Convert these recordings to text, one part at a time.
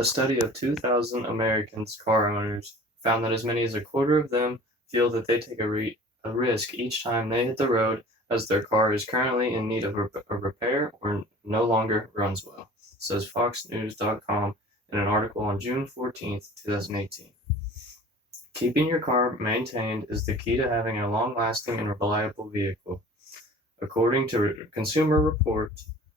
A study of 2,000 Americans car owners found that as many as a quarter of them feel that they take a risk each time they hit the road as their car is currently in need of a repair or no longer runs well, says FoxNews.com in an article on June 14th, 2018. Keeping your car maintained is the key to having a long-lasting and reliable vehicle. According to Consumer Report,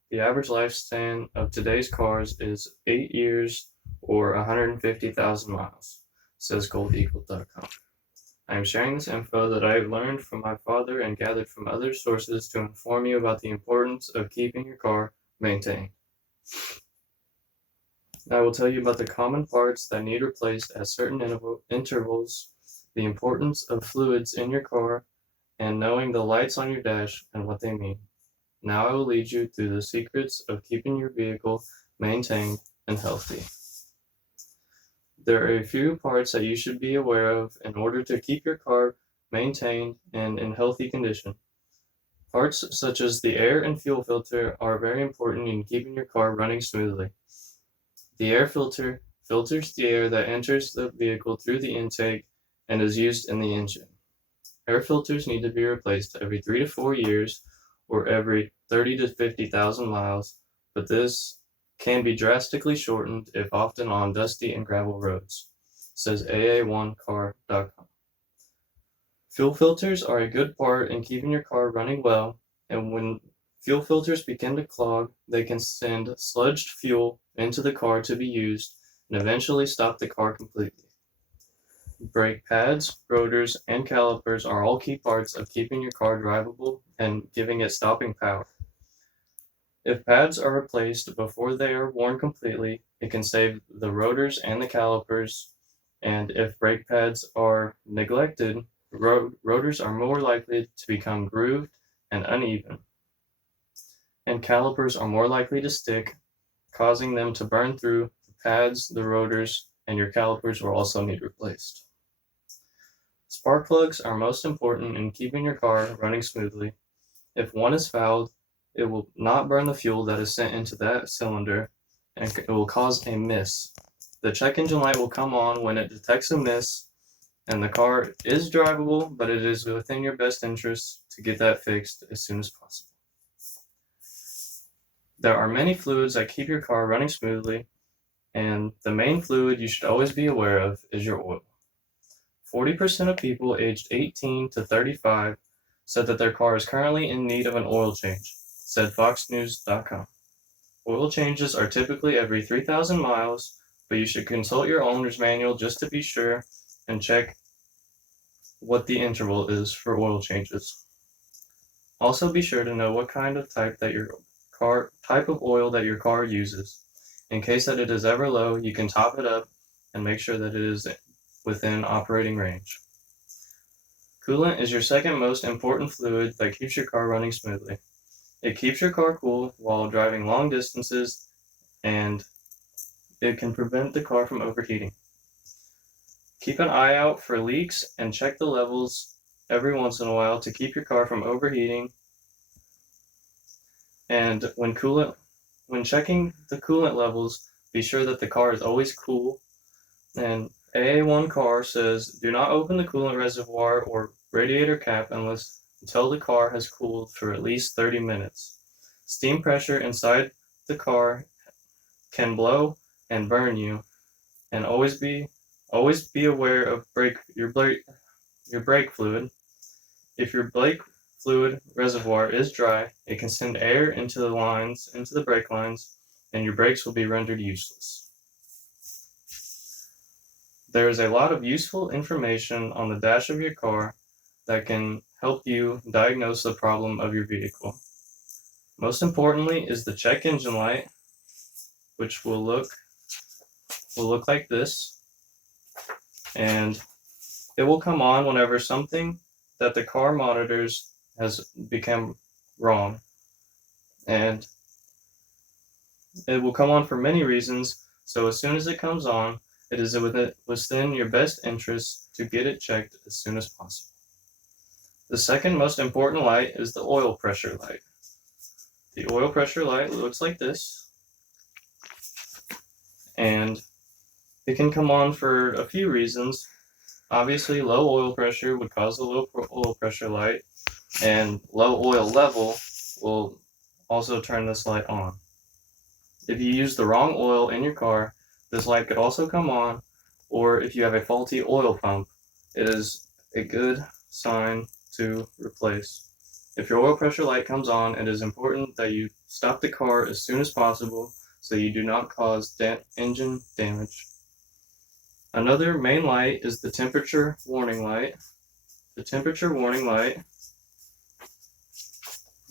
the average lifespan of today's cars is 8 years or 150,000 miles, says goldeagle.com. I am sharing this info that I have learned from my father and gathered from other sources to inform you about the importance of keeping your car maintained. I will tell you about the common parts that need replaced at certain intervals, the importance of fluids in your car, and knowing the lights on your dash and what they mean. Now I will lead you through the secrets of keeping your vehicle maintained and healthy. There are a few parts that you should be aware of in order to keep your car maintained and in healthy condition. Parts such as the air and fuel filter are very important in keeping your car running smoothly. The air filter filters the air that enters the vehicle through the intake and is used in the engine. Air filters need to be replaced every 3 to 4 years or every 30 to 50,000 miles, but this can be drastically shortened if often on dusty and gravel roads, says AA1car.com. Fuel filters are a good part in keeping your car running well, and when fuel filters begin to clog, they can send sludged fuel into the car to be used and eventually stop the car completely. Brake pads, rotors, and calipers are all key parts of keeping your car drivable and giving it stopping power. If pads are replaced before they are worn completely, it can save the rotors and the calipers, and if brake pads are neglected, rotors are more likely to become grooved and uneven, and calipers are more likely to stick, causing them to burn through the pads, the rotors, and your calipers will also need replaced. Spark plugs are most important in keeping your car running smoothly. If one is fouled, it will not burn the fuel that is sent into that cylinder, and it will cause a miss. The check engine light will come on when it detects a miss, and the car is drivable, but it is within your best interest to get that fixed as soon as possible. There are many fluids that keep your car running smoothly, and the main fluid you should always be aware of is your oil. 40% of people aged 18 to 35 said that their car is currently in need of an oil change, said FoxNews.com. Oil changes are typically every 3,000 miles, but you should consult your owner's manual just to be sure and check what the interval is for oil changes. Also be sure to know what kind of type of oil that your car uses. In case that it is ever low, you can top it up and make sure that it is within operating range. Coolant is your second most important fluid that keeps your car running smoothly. It keeps your car cool while driving long distances, and it can prevent the car from overheating. Keep an eye out for leaks and check the levels every once in a while to keep your car from overheating. And when checking the coolant levels, be sure that the car is always cool. And AA1 Car says, do not open the coolant reservoir or radiator cap until the car has cooled for at least 30 minutes. Steam pressure inside the car can blow and burn you, and always be aware of your brake fluid. If your brake fluid reservoir is dry, it can send air into the brake lines, and your brakes will be rendered useless. There is a lot of useful information on the dash of your car that can help you diagnose the problem of your vehicle. Most importantly is the check engine light, which will look like this, and it will come on whenever something that the car monitors has become wrong, and it will come on for many reasons, so as soon as it comes on, it is within your best interest to get it checked as soon as possible. The second most important light is the oil pressure light. The oil pressure light looks like this, and It can come on for a few reasons. Obviously, low oil pressure would cause a low oil pressure light, and low oil level will also turn this light on. If you use the wrong oil in your car, this light could also come on, or if you have a faulty oil pump, it is a good sign to replace. If your oil pressure light comes on, it is important that you stop the car as soon as possible so you do not cause engine damage. Another main light is the temperature warning light. The temperature warning light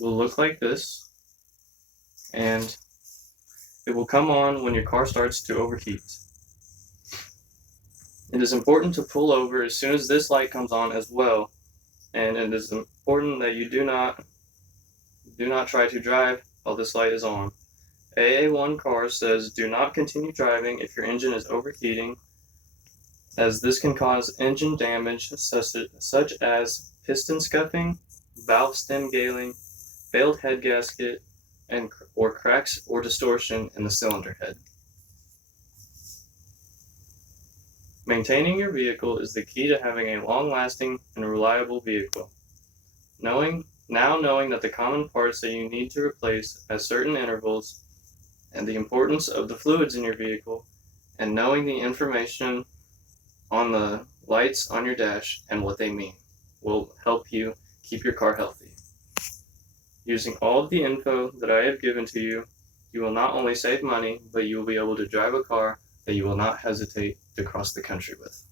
will look like this, and it will come on when your car starts to overheat. It is important to pull over as soon as this light comes on as well, and it is important that you do not try to drive while this light is on. AA1 car says do not continue driving if your engine is overheating, as this can cause engine damage such as piston scuffing, valve stem scaling, failed head gasket, or cracks or distortion in the cylinder head. Maintaining your vehicle is the key to having a long-lasting and reliable vehicle. Knowing that the common parts that you need to replace at certain intervals, and the importance of the fluids in your vehicle, and knowing the information on the lights on your dash and what they mean, will help you keep your car healthy. Using all of the info that I have given to you, you will not only save money, but you will be able to drive a car that you will not hesitate to cross the country with.